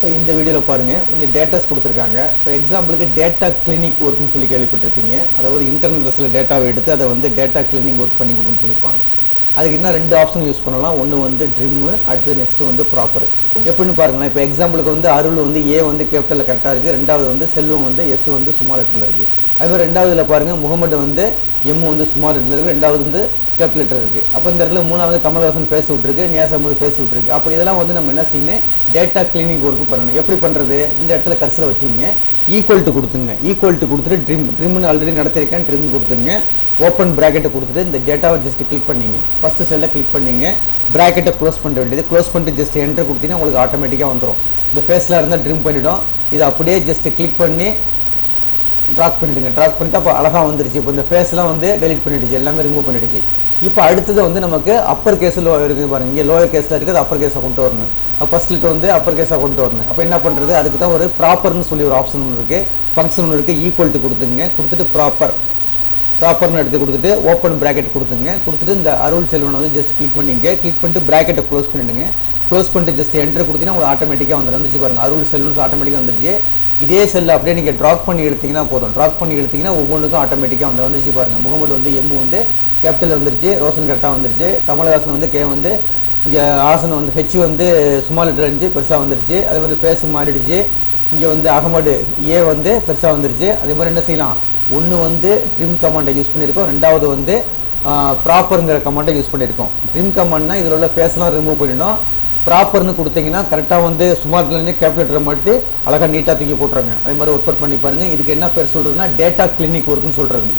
இப்போ இந்த வீடியோவில் பாருங்கள் கொஞ்சம் டேட்டாஸ் கொடுத்துருக்காங்க. இப்போ எக்ஸாம்பிளுக்கு டேட்டா கிளினிக் ஒர்க்குன்னு சொல்லி கேள்விப்பட்டிருப்பீங்க. அதாவது இன்டர்நெட்டில் டேட்டாவை எடுத்து அதை வந்து டேட்டா கிளினிக் ஒர்க் பண்ணி கொடுக்குன்னு சொல்லியிருப்பாங்க. அதுக்கு இன்னும் 2 ஆப்ஷன் யூஸ் பண்ணலாம். ஒன்று வந்து ட்ரிம்மு, அடுத்து நெக்ஸ்ட்டு வந்து ப்ராப்பர். எப்படின்னு பாருங்களேன். இப்போ எக்ஸாம்பிளுக்கு வந்து அருள் வந்து ஏ வந்து கேபிட்டலில் கரெக்டாக இருக்குது. ரெண்டாவது வந்து செல்வம் வந்து எஸ் வந்து ஸ்மால் லெட்டரில் இருக்குது. அதுமாதிரி ரெண்டாவதுல பாருங்கள் முகமது வந்து எம் வந்து ஸ்மால் லெட்டரில் இருக்குது. ரெண்டாவது வந்து கேபிட்டல் லெட்டர் இருக்குது. அப்போ இந்த இடத்துல மூணாவது கமல்ஹாசன் பேச விட்டுருக்கு, நியாஸ் அஹமது பேச விட்டுருக்கு. அப்போ இதெல்லாம் வந்து நம்ம என்ன செய்யணும், டேட்டா கிளீனிங் ஒர்க்கு பண்ணணும். எப்படி பண்ணுறது, இந்த இடத்துல கர்சரை வச்சுங்க, ஈக்குவல் டு கொடுத்துங்க. ஈக்குவல் டு கொடுத்துட்டு ட்ரிம்னு ஆல்ரெடி நடத்திருக்கேன், ட்ரிம் கொடுத்துங்க. ஓப்பன் ப்ராக்கெட்டை கொடுத்துட்டு இந்த டேட்டாவை ஜஸ்ட் கிளிக் பண்ணிங்க. ஃபஸ்ட்டு செல்லை கிளிக் பண்ணிங்க, ப்ராக்கெட்டை க்ளோஸ் பண்ண வேண்டியது. க்ளோஸ் பண்ணிட்டு ஜஸ்ட் என்ட்ரு கொடுத்தீங்கன்னா உங்களுக்கு ஆட்டோமேட்டிக்காக வந்துடும். இந்த ஃபேஸில் இருந்தால் ட்ரிம் பண்ணிவிடும். இதை அப்படியே ஜஸ்ட் கிளிக் பண்ணி ட்ராக் பண்ணிவிடுங்க. ட்ராக் பண்ணிட்டு அப்போ அழகாக வந்துருச்சு. இப்போ இந்த ஃபேஸ்லாம் வந்து டெலிட் பண்ணிடுச்சு, எல்லாமே ரிமூவ் பண்ணிடுச்சு. இப்போ அடுத்தது வந்து நமக்கு அப்பர் கேஸில் இருக்குது பாருங்கள். இங்கே லோயர் கேஸில் இருக்குது, அப்பர் கேஸை கொண்டு வரணும். ஃபர்ஸ்ட் லெட்டர் வந்து அப்பர் கேஸாக கொண்டு வரணும். அப்போ என்ன பண்ணுறது, அதுக்கு தான் ஒரு ப்ராப்பர்னு சொல்லி ஒரு ஆப்ஷன் ஒன்று இருக்குது, ஃபங்க்ஷன் ஒன்று இருக்குது. ஈக்குவல் டு கொடுத்துங்க, கொடுத்துட்டு ப்ராப்பர்னு எடுத்து கொடுத்துட்டு ஓப்பன் ப்ராக்கெட் கொடுத்துங்க. கொடுத்துட்டு இந்த அருள் செல்வன் வந்து ஜஸ்ட் கிளிக் பண்ணிங்க. கிளிக் பண்ணிட்டு ப்ராக்கெட்டை க்ளோஸ் பண்ணிவிடுங்க. க்ளோஸ் பண்ணிட்டு ஜஸ்ட் என்ட்ரு கொடுத்தீங்கன்னா உங்களுக்கு ஆட்டோமேட்டிக்காக வந்துருச்சு பாருங்கள். அருள் செல்வன் ஆட்டோமேட்டிக்காக வந்துருச்சு. இதே செல்லை அப்படியே நீங்கள் ட்ராக் பண்ணி எடுத்திங்கன்னா போதும். ட்ராக் பண்ணி எடுத்திங்கன்னா ஒவ்வொன்றுக்கும் ஆட்டோமேட்டிக்காக வந்துருச்சு பாருங்கள். முகமது வந்து எம் வந்து கேபிட்டல் வந்துருச்சு, ரோஷன் கரெக்டாக வந்துருச்சு. கமல்ஹாசன் வந்து கே வந்து இங்கே ஹாசன் வந்து ஹெச் வந்து ஸ்மால் லெட்டர் இருந்துச்சு, பெருசாக வந்துருச்சு. அதே மாதிரி பேசு மாறிடுச்சு. இங்கே வந்து அகமது ஏ வந்து பெருசாக வந்துருச்சு. அதே மாதிரி என்ன செய்யலாம், ஒன்று வந்து ட்ரிம் கமாண்டை யூஸ் பண்ணியிருக்கோம், ரெண்டாவது வந்து ப்ராப்பருங்கிற கமாண்டை யூஸ் பண்ணியிருக்கோம். ட்ரிம் கமாண்ட்னா இதில் உள்ள பேசலாம் ரிமூவ் பண்ணிட்டோம். ப்ராப்பர்னு கொடுத்தீங்கன்னா கரெக்டாக வந்து ஸ்மார்ட்லேருந்து கேபிட்டல் மட்டும் அழகாக நீட்டாக தூக்கி போட்டுருங்க. அதே மாதிரி ஒர்க் அவுட் பண்ணி பாருங்கள். இதுக்கு என்ன பேர் சொல்கிறதுனா டேட்டா கிளினிக் ஒர்க்குன்னு சொல்கிறதுங்க.